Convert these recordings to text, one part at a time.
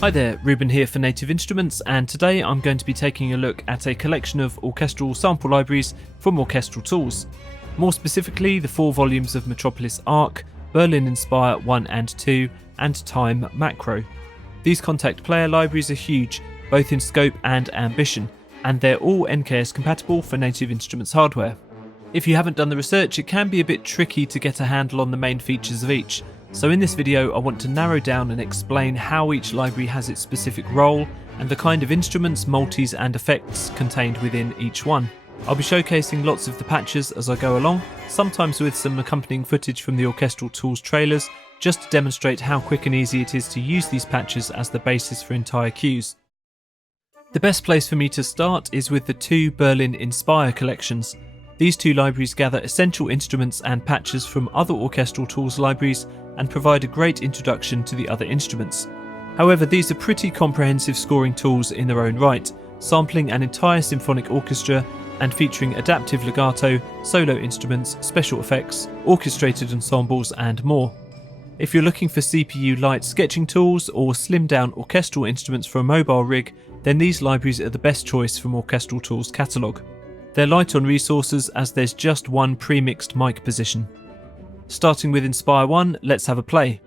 Hi there, Reuben here for Native Instruments, and today I'm going to be taking a look at a collection of orchestral sample libraries from Orchestral Tools. More specifically, the 4 volumes of Metropolis Arc, Berlin Inspire 1 and 2, and Time Macro. These contact player libraries are huge, both in scope and ambition, and they're all NKS compatible for Native Instruments hardware. If you haven't done the research, it can be a bit tricky to get a handle on the main features of each. So in this video I want to narrow down and explain how each library has its specific role and the kind of instruments, multis and effects contained within each one. I'll be showcasing lots of the patches as I go along, sometimes with some accompanying footage from the Orchestral Tools trailers, just to demonstrate how quick and easy it is to use these patches as the basis for entire cues. The best place for me to start is with the 2 Berlin Inspire collections. These 2 libraries gather essential instruments and patches from other Orchestral Tools libraries and provide a great introduction to the other instruments. However, these are pretty comprehensive scoring tools in their own right, sampling an entire symphonic orchestra and featuring adaptive legato, solo instruments, special effects, orchestrated ensembles and more. If you're looking for CPU light sketching tools or slimmed down orchestral instruments for a mobile rig, then these libraries are the best choice from Orchestral Tools catalogue. They're light on resources as there's just one pre-mixed mic position. Starting with Inspire 1, let's have a play.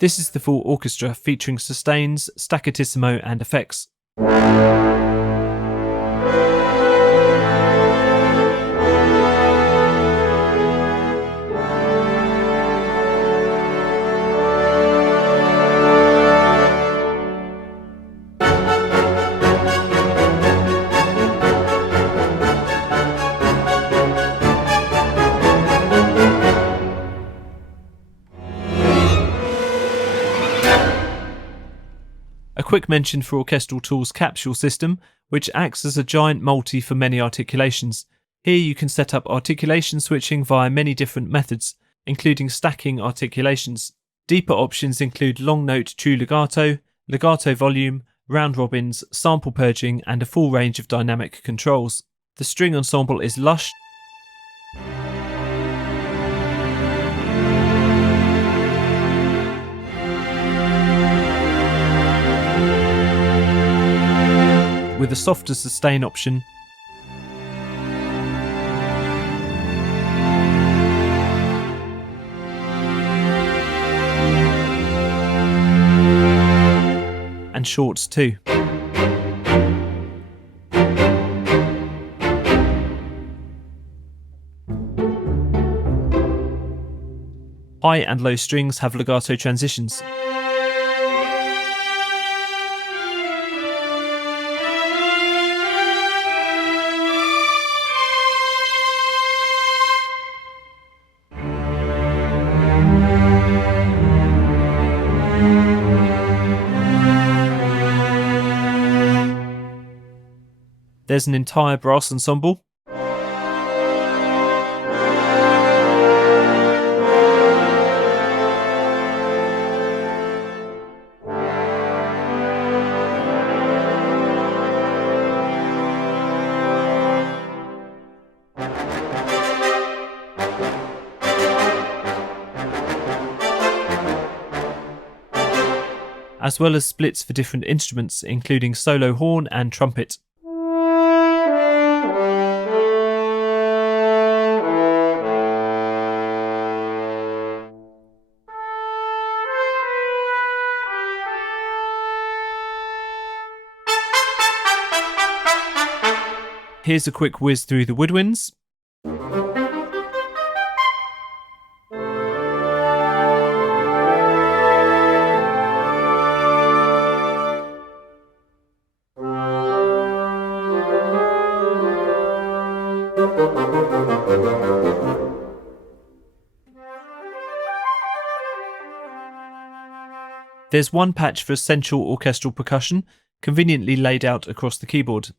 This is the full orchestra featuring sustains, staccatissimo and effects. A quick mention for Orchestral Tools' capsule system, which acts as a giant multi for many articulations. Here you can set up articulation switching via many different methods, including stacking articulations. Deeper options include long note true legato, legato volume, round robins, sample purging, and a full range of dynamic controls. The string ensemble is lush, with a softer sustain option, and shorts too. High and low strings have legato transitions. There's an entire brass ensemble. As well as splits for different instruments, including solo horn and trumpet. Here's a quick whiz through the woodwinds. There's one patch for essential orchestral percussion, conveniently laid out across the keyboard.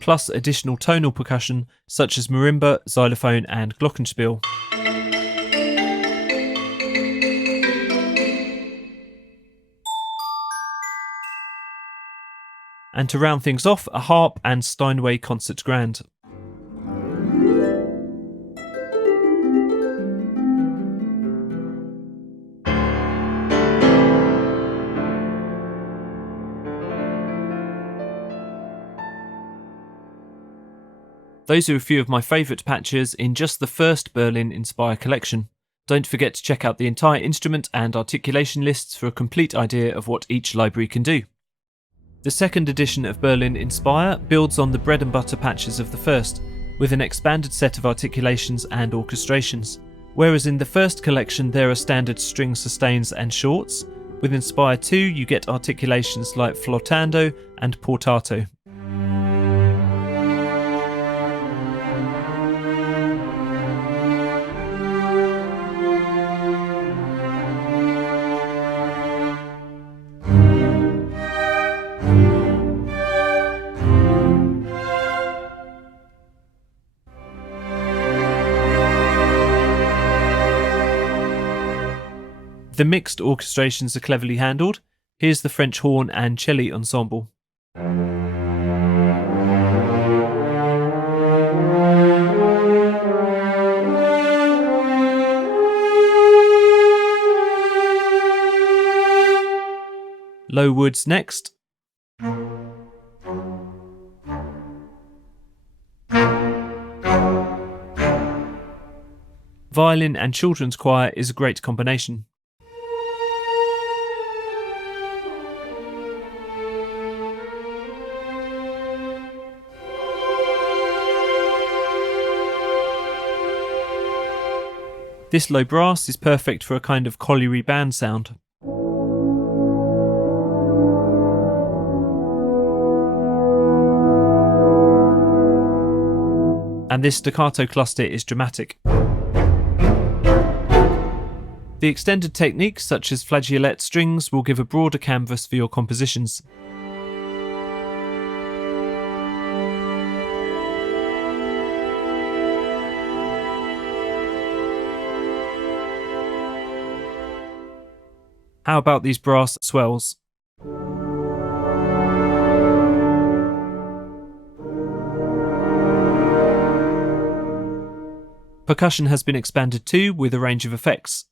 Plus additional tonal percussion such as marimba, xylophone and glockenspiel. And to round things off, a harp and Steinway Concert Grand. Those are a few of my favourite patches in just the first Berlin Inspire collection. Don't forget to check out the entire instrument and articulation lists for a complete idea of what each library can do. The second edition of Berlin Inspire builds on the bread and butter patches of the first, with an expanded set of articulations and orchestrations. Whereas in the first collection there are standard string sustains and shorts, with Inspire 2 you get articulations like flottando and portato. The mixed orchestrations are cleverly handled. Here's the French horn and cello ensemble. Low woods next. Violin and children's choir is a great combination. This low brass is perfect for a kind of colliery band sound. And this staccato cluster is dramatic. The extended techniques such as flageolet strings will give a broader canvas for your compositions. How about these brass swells? Percussion has been expanded too, with a range of effects.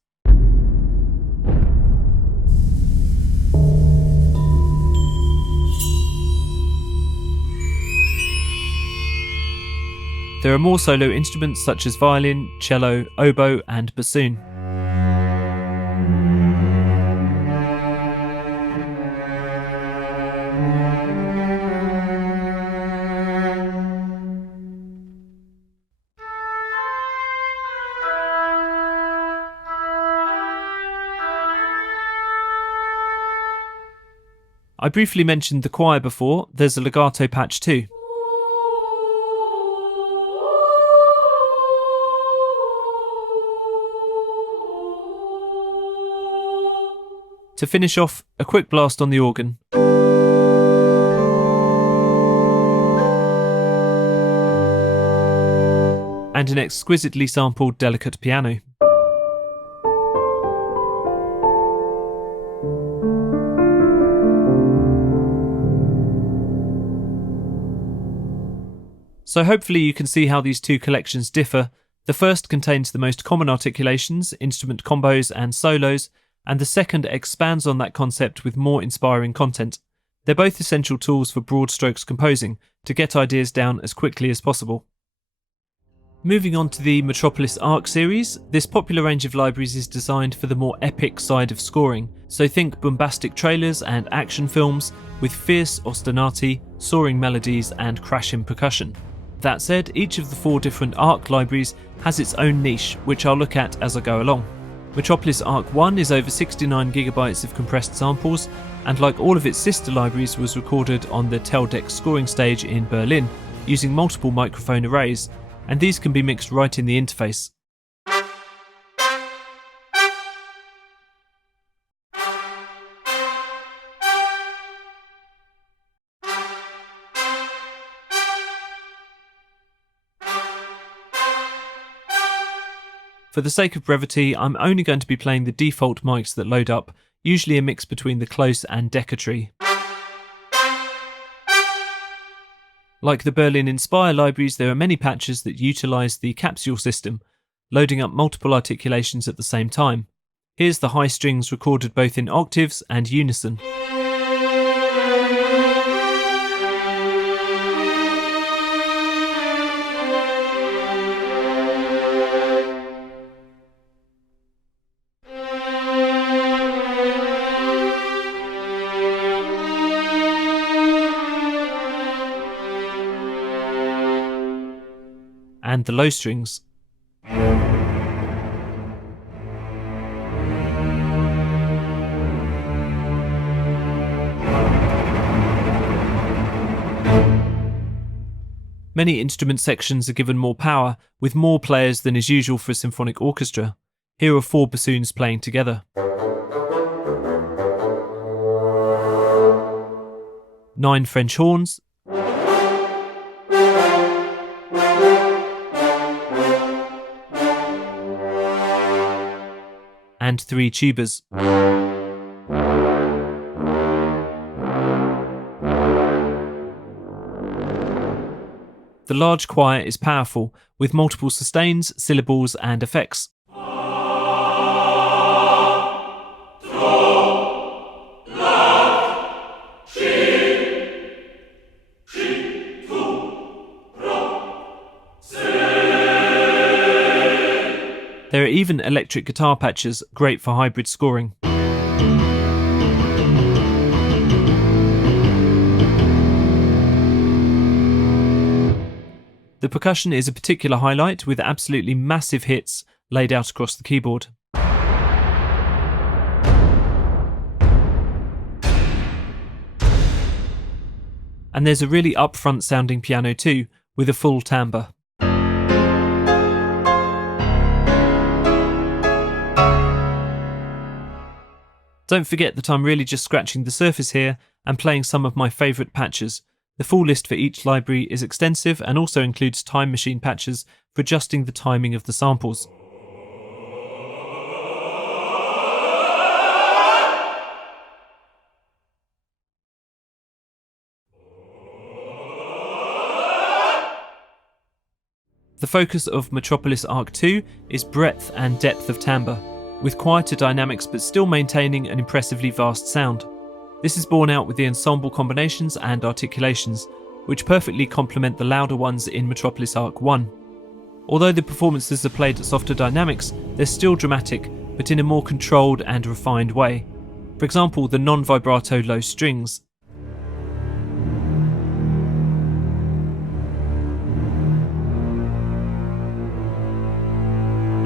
There are more solo instruments such as violin, cello, oboe and bassoon. I briefly mentioned the choir before, there's a legato patch too. To finish off, a quick blast on the organ. And an exquisitely sampled delicate piano. So hopefully you can see how these two collections differ. The first contains the most common articulations, instrument combos and solos, and the second expands on that concept with more inspiring content. They're both essential tools for broad strokes composing, to get ideas down as quickly as possible. Moving on to the Metropolis Arc Series, this popular range of libraries is designed for the more epic side of scoring, so think bombastic trailers and action films with fierce ostinati, soaring melodies and crashing percussion. That said, each of the 4 different Arc libraries has its own niche, which I'll look at as I go along. Metropolis Arc One is over 69GB of compressed samples, and like all of its sister libraries was recorded on the Teldec scoring stage in Berlin, using multiple microphone arrays, and these can be mixed right in the interface. For the sake of brevity, I'm only going to be playing the default mics that load up, usually a mix between the close and Decca tree. Like the Berlin Inspire libraries, there are many patches that utilise the capsule system, loading up multiple articulations at the same time. Here's the high strings recorded both in octaves and unison. and the low strings. Many instrument sections are given more power, with more players than is usual for a symphonic orchestra. Here are 4 bassoons playing together. 9 French horns, and 3 tubas. The large choir is powerful, with multiple sustains, syllables, and effects. There are even electric guitar patches, great for hybrid scoring. The percussion is a particular highlight, with absolutely massive hits laid out across the keyboard. And there's a really upfront sounding piano too, with a full timbre. Don't forget that I'm really just scratching the surface here and playing some of my favourite patches. The full list for each library is extensive and also includes time machine patches for adjusting the timing of the samples. The focus of Metropolis Arc 2 is breadth and depth of timbre, with quieter dynamics but still maintaining an impressively vast sound. This is borne out with the ensemble combinations and articulations, which perfectly complement the louder ones in Metropolis Arc One. Although the performances are played at softer dynamics, they're still dramatic, but in a more controlled and refined way. For example, the non-vibrato low strings.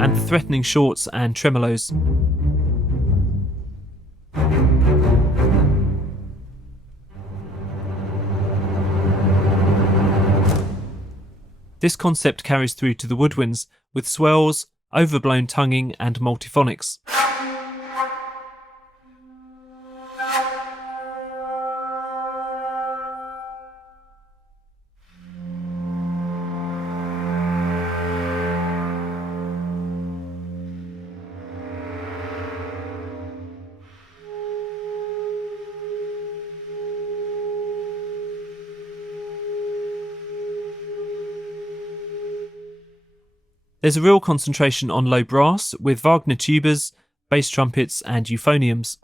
And the threatening shorts and tremolos. This concept carries through to the woodwinds, with swells, overblown tonguing and multiphonics. There's a real concentration on low brass, with Wagner tubas, bass trumpets and euphoniums.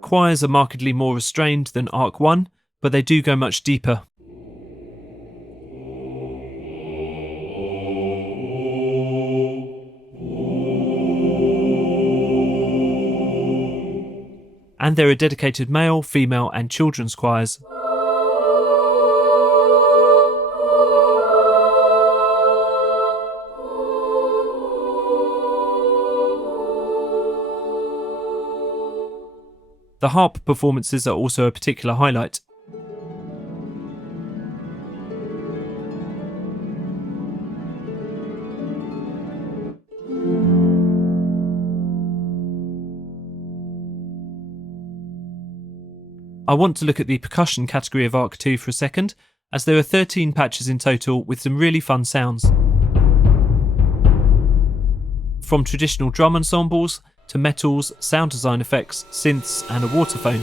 Choirs are markedly more restrained than Arc 1, but they do go much deeper. And there are dedicated male, female and children's choirs. The harp performances are also a particular highlight. I want to look at the percussion category of Arc 2 for a second, as there are 13 patches in total with some really fun sounds. From traditional drum ensembles to metals, sound design effects, synths and a waterphone.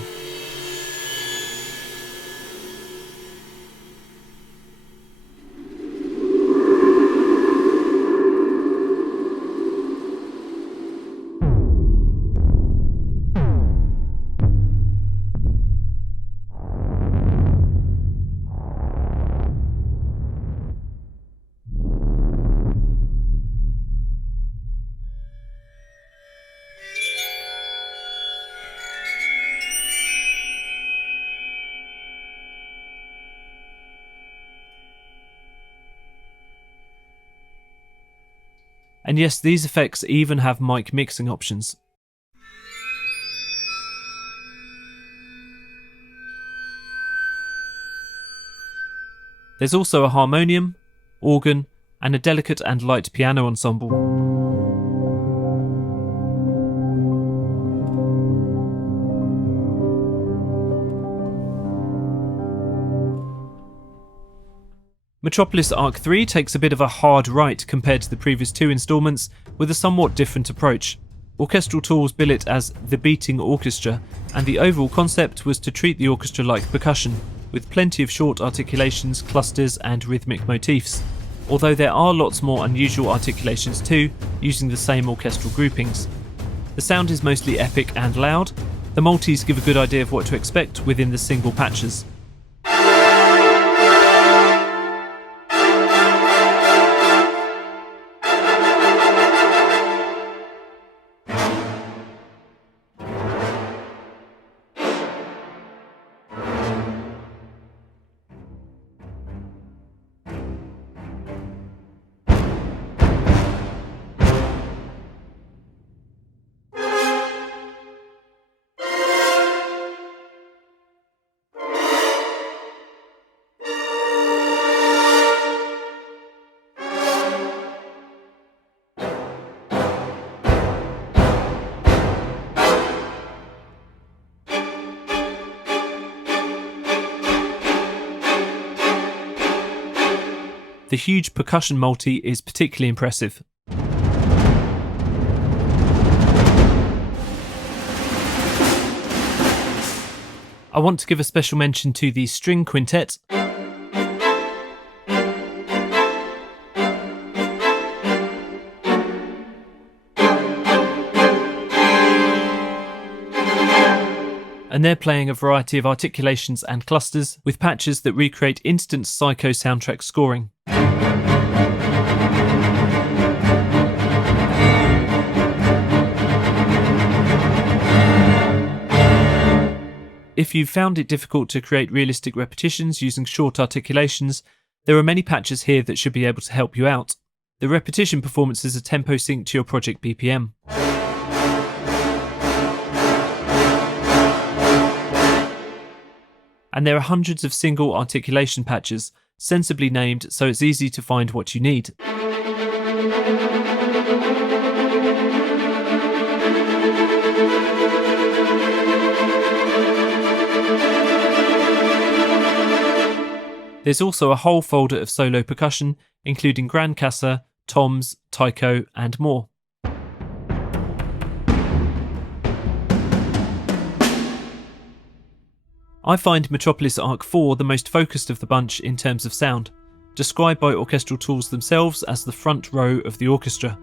And yes, these effects even have mic mixing options. There's also a harmonium, organ, and a delicate and light piano ensemble. Metropolis Arc 3 takes a bit of a hard right compared to the previous two instalments, with a somewhat different approach. Orchestral Tools bill it as the beating orchestra, and the overall concept was to treat the orchestra like percussion, with plenty of short articulations, clusters and rhythmic motifs, although there are lots more unusual articulations too, using the same orchestral groupings. The sound is mostly epic and loud. The multis give a good idea of what to expect within the single patches. The huge Percussion Multi is particularly impressive. I want to give a special mention to the string quintet, and they're playing a variety of articulations and clusters with patches that recreate instant Psycho soundtrack scoring. If you've found it difficult to create realistic repetitions using short articulations, there are many patches here that should be able to help you out. The repetition performances are tempo synced to your project BPM. And there are hundreds of single articulation patches, sensibly named so it's easy to find what you need. There's also a whole folder of solo percussion, including grand cassa, toms, taiko, and more. I find Metropolis Arc 4 the most focused of the bunch in terms of sound, described by Orchestral Tools themselves as the front row of the orchestra.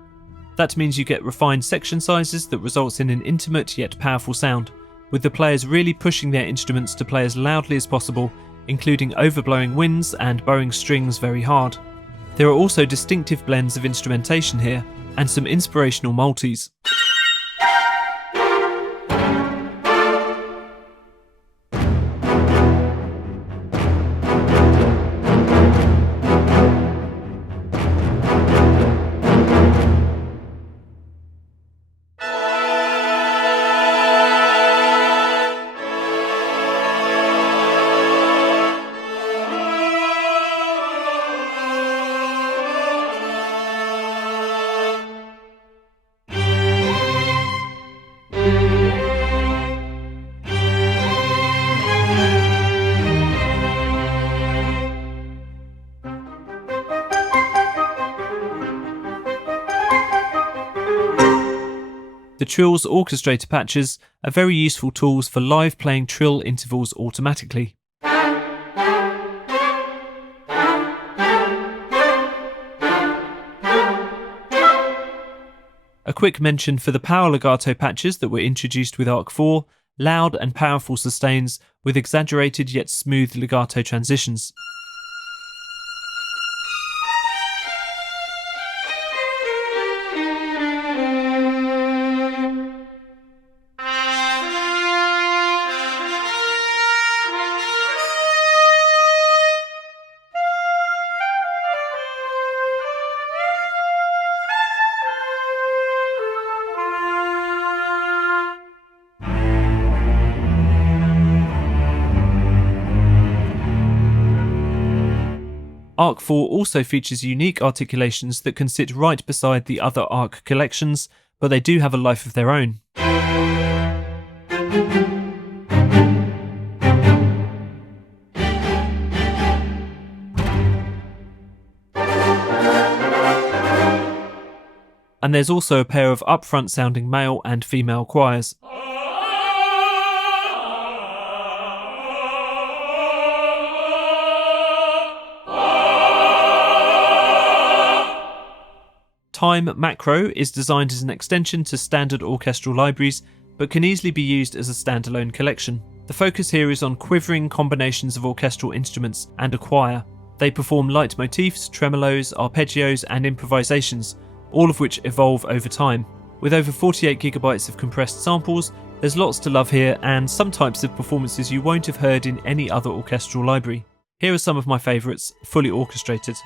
That means you get refined section sizes that results in an intimate yet powerful sound, with the players really pushing their instruments to play as loudly as possible, including overblowing winds and bowing strings very hard. There are also distinctive blends of instrumentation here, and some inspirational multis. The Trills orchestrator patches are very useful tools for live playing trill intervals automatically. A quick mention for the power legato patches that were introduced with Arc 4, loud and powerful sustains with exaggerated yet smooth legato transitions. Arc 4 also features unique articulations that can sit right beside the other Arc collections, but they do have a life of their own. And there's also a pair of upfront sounding male and female choirs. Time Macro is designed as an extension to standard orchestral libraries, but can easily be used as a standalone collection. The focus here is on quivering combinations of orchestral instruments and a choir. They perform leitmotifs, tremolos, arpeggios and improvisations, all of which evolve over time. With over 48 gigabytes of compressed samples, there's lots to love here and some types of performances you won't have heard in any other orchestral library. Here are some of my favourites, fully orchestrated.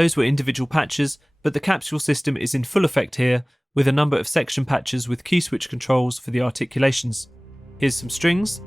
Those were individual patches, but the capsule system is in full effect here, with a number of section patches with key switch controls for the articulations. Here's some strings.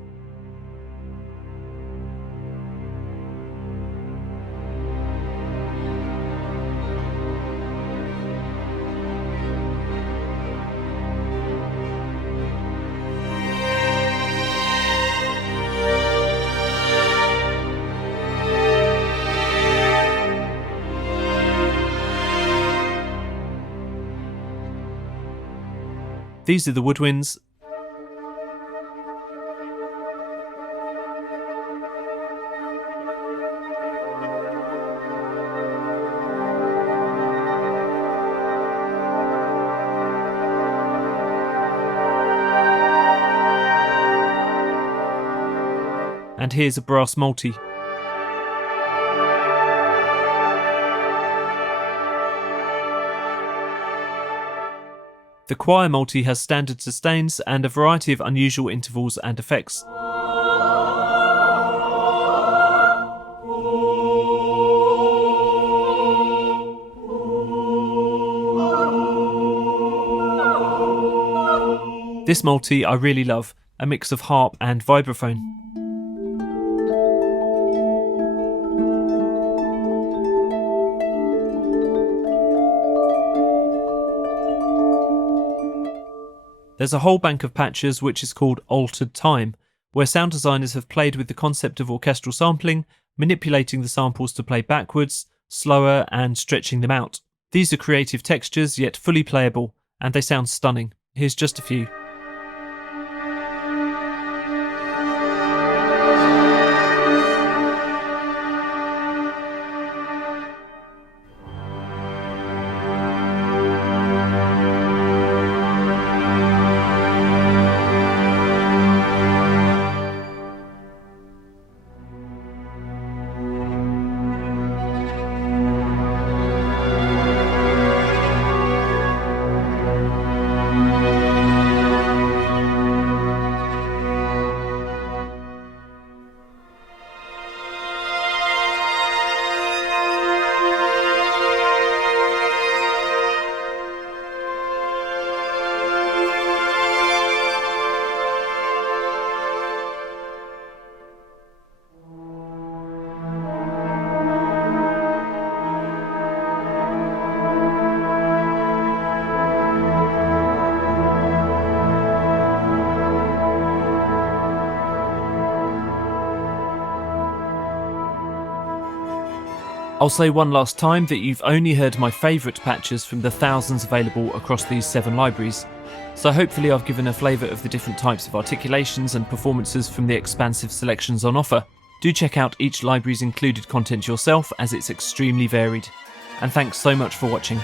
These are the woodwinds. And here's a brass multi. The choir multi has standard sustains and a variety of unusual intervals and effects. This multi I really love, a mix of harp and vibraphone. There's a whole bank of patches which is called Altered Time, where sound designers have played with the concept of orchestral sampling, manipulating the samples to play backwards, slower and stretching them out. These are creative textures yet fully playable, and they sound stunning. Here's just a few. I'll say one last time that you've only heard my favourite patches from the thousands available across these 7 libraries, so hopefully I've given a flavour of the different types of articulations and performances from the expansive selections on offer. Do check out each library's included content yourself, as it's extremely varied. And thanks so much for watching.